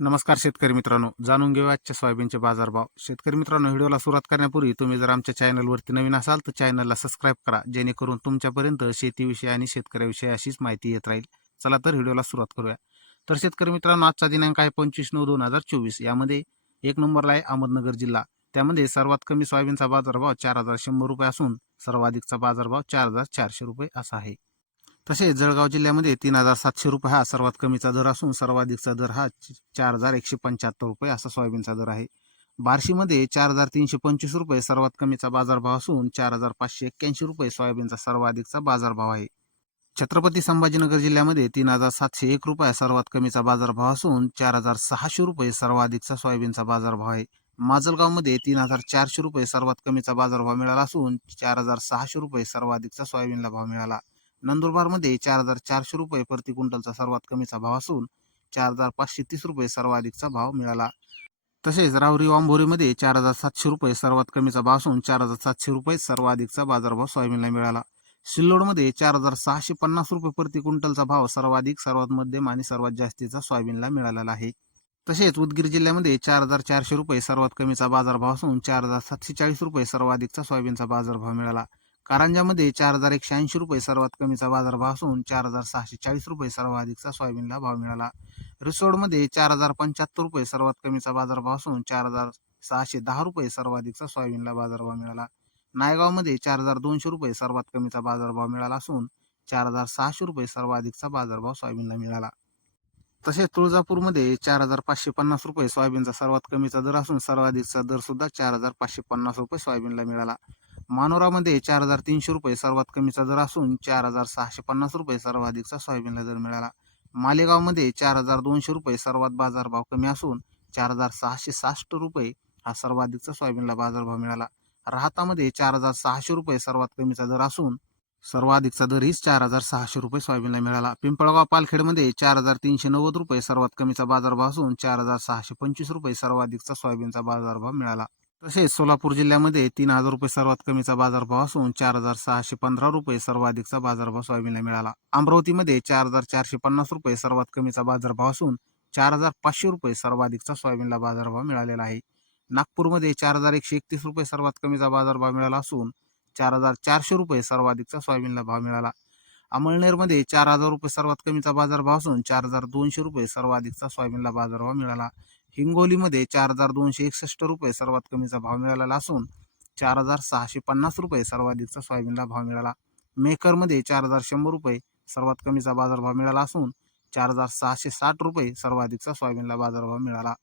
नमस्कार शेतकरी मित्रांनो. जाणून घेऊया आजच्या सोयाबीनचे बाजारभाव. शेतकरी मित्रांनो व्हिडिओला सुरुवात करण्यापूर्वी तुम्ही जर आमच्या चॅनलवरती नवीन असाल तर चॅनलला सबस्क्राईब करा जेणेकरून तुमच्यापर्यंत शेतीविषयी आणि शेतकऱ्याविषयी अशीच माहिती येत राहील. चला तर व्हिडिओला सुरुवात करूया. तर शेतकरी मित्रांनो आजचा दिनांक आहे पंचवीस नऊ दोन हजार चोवीस. यामध्ये एक नंबरला आहे अहमदनगर जिल्हा. त्यामध्ये सर्वात कमी सोयाबीनचा बाजारभाव चार हजार शंभर रुपये असून सर्वाधिकचा बाजारभाव चार हजार चारशे रुपये असा आहे. तसेच जळगाव जिल्ह्यामध्ये तीन हजार सातशे रुपये हा सर्वात कमीचा दर असून सर्वाधिकचा दर हा चार हजार एकशे पंच्याहत्तर रुपये असा सोयाबीनचा दर आहे. बार्शीमध्ये चार हजार तीनशे पंचवीस रुपये सर्वात कमीचा बाजारभाव असून चार हजार पाचशे एक्क्याऐंशी रुपये सोयाबीनचा सर्वाधिकचा बाजारभाव आहे. छत्रपती संभाजीनगर जिल्ह्यामध्ये तीन हजार सातशे एक रुपये सर्वात कमीचा बाजारभाव असून चार हजार सहाशे रुपये सर्वाधिकचा सोयाबीनचा बाजारभाव आहे. माजलगावमध्ये तीन हजार चारशे रुपये सर्वात कमीचा बाजारभाव मिळाला असून चार हजार सहाशे रुपये सर्वाधिकचा सोयाबीनला भाव मिळाला. नंदुरबारमध्ये चार हजार चारशे रुपये प्रति क्विंटलचा सर्वात कमीचा भाव असून चार हजार पाचशे तीस रुपये सर्वाधिकचा भाव मिळाला. तसेच रावरी वांभोरीमध्ये चार हजार सातशे रुपये सर्वात कमीचा भाव असून चार हजार सातशे रुपये सर्वाधिकचा बाजारभाव सोयाबीनला मिळाला. सिल्लोडमध्ये चार हजार सहाशे पन्नास रुपये प्रति क्विंटलचा भाव सर्वाधिक सर्वात मध्यम आणि सर्वात जास्तीचा सोयाबीनला मिळालेला आहे. तसेच उदगीर जिल्ह्यामध्ये चार हजार चारशे रुपये सर्वात कमीचा बाजारभाव असून चार हजार सातशे चाळीस रुपये सर्वाधिकचा सोयाबीनचा बाजारभाव मिळाला. कारंजामध्ये चार हजार एकशे ऐंशी रुपये सर्वात कमीचा बाजारभाव असून चार हजार सहाशे चाळीस रुपये सर्वाधिकचा सोयाबीनला भाव मिळाला. रिसोडमध्ये चार हजार पंच्याहत्तर रुपये सर्वात कमीचा बाजारभाव असून चार हजार सहाशे दहा रुपये सर्वाधिकचा सोयाबीनला बाजारभाव मिळाला. नायगावमध्ये चार हजार दोनशे रुपये सर्वात कमीचा बाजारभाव मिळाला असून चार हजार सहाशे रुपये सर्वाधिकचा बाजारभाव सोयाबीनला मिळाला. तसेच तुळजापूरमध्ये चार हजार पाचशे पन्नास रुपये सोयाबीनचा सर्वात कमीचा दर असून सर्वाधिकचा दर सुद्धा चार हजार पाचशे पन्नास रुपये सोयाबीनला मिळाला. मानोरामध्ये चार हजार तीनशे रुपये सर्वात कमीचा दर असून चार हजार सहाशे पन्नास रुपये सर्वाधिकचा सोयाबीनला दर मिळाला. मालेगावमध्ये चार हजार दोनशे रुपये सर्वात बाजारभाव कमी असून चार हजार सहाशे साठ रुपये हा सर्वाधिकचा सोयाबीनला बाजारभाव मिळाला. राहतामध्ये चार हजार सहाशे रुपये सर्वात कमीचा दर असून सर्वाधिकचा दरहीच चार हजार सहाशे रुपये सोयाबीनला मिळाला. पिंपळगाव पालखेडमध्ये चार हजार तीनशे नव्वद रुपये सर्वात कमीचा बाजारभाव असून चार हजार सहाशे पंचवीस रुपये सर्वाधिकचा सोयाबीनचा बाजारभाव मिळाला. तसेच सोलापूर जिल्ह्यामध्ये तीन हजार रुपये सर्वात कमीचा बाजारभाव असून चार हजार सहाशे पंधरा रुपये सर्वाधिकचा बाजारभाव सोयाबीनला मिळाला. अमरावतीमध्ये चार हजार चारशे पन्नास रुपये सर्वात कमीचा बाजारभाव असून चार हजार पाचशे रुपये सर्वाधिकचा सोयाबीनला बाजारभाव मिळालेला आहे. नागपूरमध्ये चार हजार एकशे एकतीस रुपये सर्वात कमीचा बाजारभाव मिळाला असून चार हजार चारशे रुपये सर्वाधिकचा सोयाबीनला भाव मिळाला. अमळनेरमध्ये चार हजार रुपये सर्वात कमीचा बाजारभाव असून चार हजार दोनशे रुपये सर्वाधिकचा सोयाबीनला बाजारभाव मिळाला. हिंगोलीमध्ये चार हजार दोनशे एकसष्ट रुपये सर्वात कमीचा भाव मिळालेला असून चार हजार सहाशे पन्नास रुपये सर्वाधिकचा सोयाबीनला भाव मिळाला. मेकरमध्ये चार हजार शंभर रुपये सर्वात कमीचा बाजारभाव मिळाला असून चार हजार सहाशे साठ रुपये सर्वाधिकचा सोयाबीनला बाजारभाव मिळाला.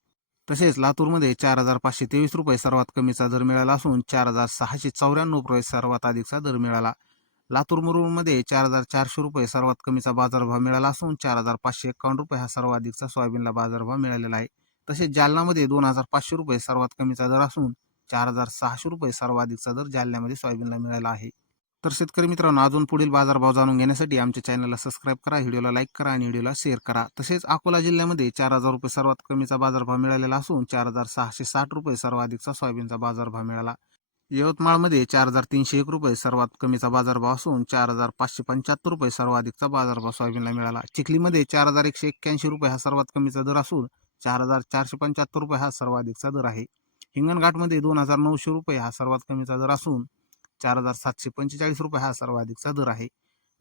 तसेच लातूरमध्ये चार हजार पाचशे तेवीस रुपये सर्वात कमीचा दर मिळाला असून चार हजार सहाशे चौऱ्याण्णव रुपये सर्वात अधिकचा दर मिळाला. लातूर मुरुडमध्ये चार हजार चारशे रुपये सर्वात कमीचा बाजारभाव मिळाला असून चार हजार पाचशे एकावन्न रुपये हा सर्वाधिकचा सोयाबीनला बाजारभाव मिळालेला आहे. तसेच जालनामध्ये दोन हजार पाचशे रुपये सर्वात कमीचा दर असून चार हजार सहाशे रुपये सर्वाधिकचा दर जालन्यामध्ये सोयाबीनला मिळाला आहे. तर शेतकरी मित्रांनो अजून पुढील बाजारभाव जाणून घेण्यासाठी आमच्या चॅनलला सबस्क्राईब करा व्हिडिओला लाईक करा आणि व्हिडिओला शेअर करा. तसेच अकोला जिल्ह्यामध्ये चार हजार रुपये सर्वात कमीचा बाजारभाव मिळालेला असून चार हजार सहाशे साठ रुपये सर्वाधिकचा सोयाबीनचा बाजारभाव मिळाला. यवतमाळमध्ये चार हजार तीनशे एक रुपये सर्वात कमीचा बाजारभाव असून चार हजार पाचशे पंच्याहत्तर रुपये सर्वाधिकचा बाजारभाव सोयाबीनला मिळाला. चिखलीमध्ये चार हजार एकशे एक्क्याऐंशी रुपये हा सर्वात कमीचा दर असून चार हजार चारशे पंच्याहत्तर रुपये हा सर्वाधिकचा दर आहे. हिंगणघाटमध्ये दोन हजार नऊशे रुपये हा सर्वात कमीचा दर असून चार हजार सातशे पंचेचाळीस रुपये हा सर्वाधिकचा दर आहे.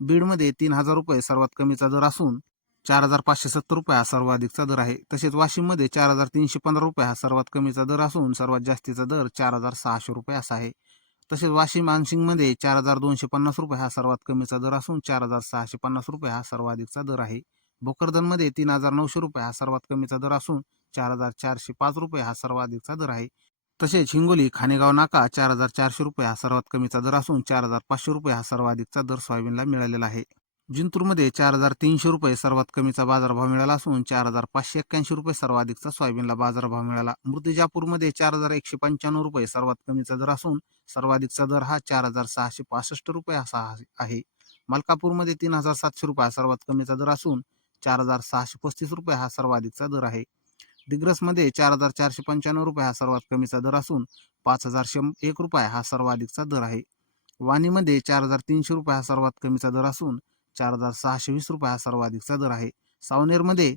बीडमध्ये तीन हजार रुपये सर्वात कमीचा दर असून चार हजार पाचशे सत्तर रुपये हा सर्वाधिकचा दर आहे. तसेच वाशिममध्ये चार हजार तीनशे पंधरा रुपये हा सर्वात कमीचा दर असून सर्वात जास्तीचा दर चार हजार सहाशे रुपये असा आहे. तसेच वाशिम मानसिंगमध्ये चार हजार दोनशे पन्नास रुपये हा सर्वात कमीचा दर असून चार हजार सहाशे पन्नास रुपये हा सर्वाधिकचा दर आहे. भोकरदनमध्ये तीन हजार नऊशे रुपये हा सर्वात कमीचा दर असून चार हजार चारशे पाच रुपये हा सर्वाधिकचा दर आहे. तसेच हिंगोली खानेगाव नाका चार हजार चारशे रुपये हा सर्वात कमीचा दर असून चार हजार पाचशे रुपये हा सर्वाधिकचा दर सोयाबीनला मिळालेला आहे. जिंतूरमध्ये चार हजार तीनशे रुपये सर्वात कमीचा बाजारभाव मिळाला असून चार हजार पाचशे एक्क्याऐंशी रुपये सर्वाधिकचा सोयाबीनला बाजारभाव मिळाला. मूर्तिजापूरमध्ये चार हजार एकशे पंच्याण्णव रुपये सर्वात कमीचा दर असून सर्वाधिकचा दर हा चार हजार सहाशे पासष्ट रुपये असा आहे. मलकापूरमध्ये तीन हजार सातशे रुपये हा सर्वात कमीचा दर असून चार हजार सहाशे पस्तीस रुपये हा सर्वाधिकचा दर आहे. दिग्रसमध्ये चार हजार चारशे पंच्याण्णव रुपये हा सर्वात कमीचा दर असून पाच हजार शं एक रुपये हा सर्वाधिकचा दर आहे. वाणीमध्ये चार हजार तीनशे रुपये हा सर्वात कमीचा दर असून चार हजार सहाशे वीस रुपये हा सर्वाधिकचा दर आहे. सावनेरमध्ये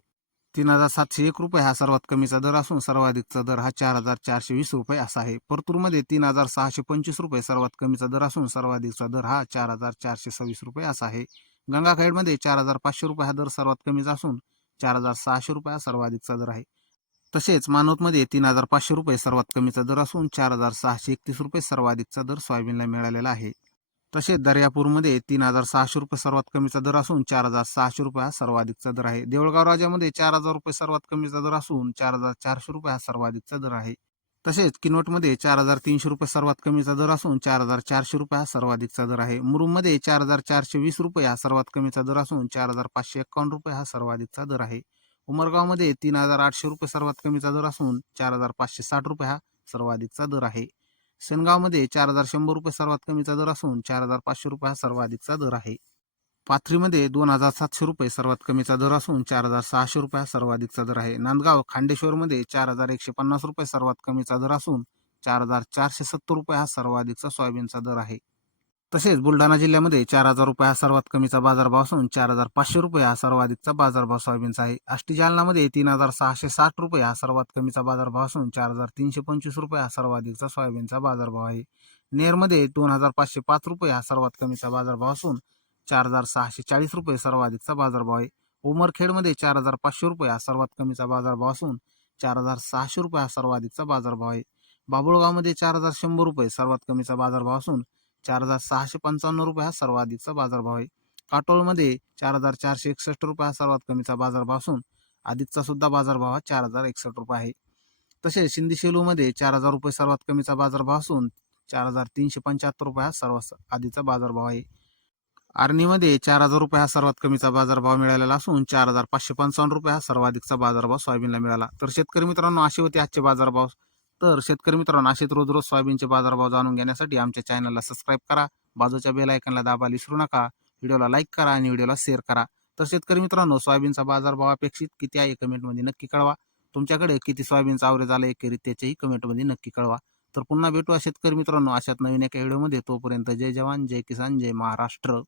तीन हजार सातशे एक रुपये हा सर्वात कमीचा दर असून सर्वाधिकचा दर हा चार हजार चारशे वीस रुपये असा आहे. परतूरमध्ये तीन हजार सहाशे पंचवीस रुपये सर्वात कमीचा दर असून सर्वाधिकचा दर हा चार हजार चारशे सव्वीस रुपये असा आहे. गंगाखेडमध्ये चार हजार पाचशे रुपये हा दर सर्वात कमीचा असून चार हजार सहाशे रुपये हा सर्वाधिकचा दर आहे. तसेच मानवतमध्ये तीन हजार पाचशे रुपये सर्वात कमीचा दर असून चार हजार सहाशे एकतीस रुपये सर्वाधिकचा दर सोयाबीनला मिळालेला आहे. तसेच दर्यापूरमध्ये तीन हजार सहाशे रुपये सर्वात कमीचा दर असून चार हजार सहाशे रुपये हा सर्वाधिकचा दर आहे. देवळगाव राजामध्ये चार हजार रुपये सर्वात कमीचा दर असून चार हजार चारशे रुपये हा सर्वाधिकचा दर आहे. तसेच किनोटमध्ये चार हजार तीनशे रुपये सर्वात कमीचा दर असून चार हजार चारशे रुपये हा सर्वाधिकचा दर आहे. मुरुममध्ये चार हजार चारशे वीस रुपये हा सर्वात कमीचा दर असून चार हजार पाचशे एकावन्न रुपये हा सर्वाधिकचा दर आहे. उमरगावमध्ये तीन हजार आठशे रुपये सर्वात कमीचा दर असून चार हजार पाचशे साठ रुपये हा सर्वाधिकचा दर आहे. सेनगावमध्ये चार हजार शंभर रुपये सर्वात कमीचा दर असून चार हजार पाचशे रुपये हा सर्वाधिकचा दर आहे. पाथरीमध्ये दोन हजार सातशे रुपये सर्वात कमीचा दर असून चार हजार सहाशे रुपये हा सर्वाधिकचा दर आहे. नांदगाव खांडेश्वरमध्ये चार हजार एकशे पन्नास रुपये सर्वात कमीचा दर असून चार हजार चारशे सत्तर रुपये हा सर्वाधिकचा सोयाबीनचा दर आहे. तसेच बुलढाणा जिल्ह्यामध्ये चार हजार रुपये हा सर्वात कमीचा बाजारभाव असून चार हजार पाचशे रुपये हा सर्वाधिकचा बाजारभाव सोयाबीनचा आहे. आष्टी जालनामध्ये तीन हजार सहाशे साठ रुपये हा सर्वात कमीचा बाजारभाव असून चार हजार तीनशे पंचवीस रुपये हा सर्वाधिकचा सोयाबीनचा बाजारभाव आहे. नेरमध्ये दोन हजार पाचशे पाच रुपये हा सर्वात कमीचा बाजारभाव असून चार हजार सहाशे चाळीस रुपये सर्वाधिकचा बाजारभाव आहे. उमरखेडमध्ये चार हजार पाचशे रुपये हा सर्वात कमीचा बाजारभाव असून चार हजार सहाशे रुपये हा सर्वाधिकचा बाजारभाव आहे. बाबुळगावमध्ये चार हजार शंभर रुपये सर्वात कमीचा बाजारभाव असून चार हजार सहाशे पंचावन्न रुपये हा सर्वाधिकचा बाजारभाव आहे. काटोलमध्ये चार हजार चारशे एकसष्ट रुपये हा सर्वात कमीचा बाजारभाव असून अधिकचा सुद्धा बाजारभाव हा चार हजार एकसष्ट रुपये आहे. तसेच सिंधी शेलूमध्ये चार हजार रुपये सर्वात कमीचा बाजारभाव असून चार हजार तीनशे पंच्याहत्तर रुपये हा सर्वात आधीचा बाजारभाव आहे. आर्नीमध्ये चार हजार रुपये हा सर्वात कमीचा बाजारभाव मिळालेला असून चार हजार पाचशे पंचावन्न रुपये हा सर्वाधिकचा बाजारभाव सोयाबीनला मिळाला. तर शेतकरी मित्रांनो असे होते आजचे बाजारभाव. तर शेतकरी मित्रांनो असेच रोज रोज सोयाबीनचे बाजारभाव जाणून घेण्यासाठी आमच्या चॅनलला सबस्क्राईब करा. बाजूच्या बेल आयकनला दाबा विसरू नका. व्हिडिओला लाईक करा आणि व्हिडिओला शेअर करा. तर शेतकरी मित्रांनो सोयाबीनचा बाजारभाव अपेक्षित किती आहे? कमेंटमध्ये नक्की कळवा. तुमच्याकडे किती सोयाबीनचा आवरेज आला एकरी त्याचेही कमेंटमध्ये नक्की कळवा. तर पुन्हा भेटूया शेतकरी मित्रांनो अशात नवीन एका व्हिडिओमध्ये तोपर्यंत जय जवान जय किसान जय महाराष्ट्र.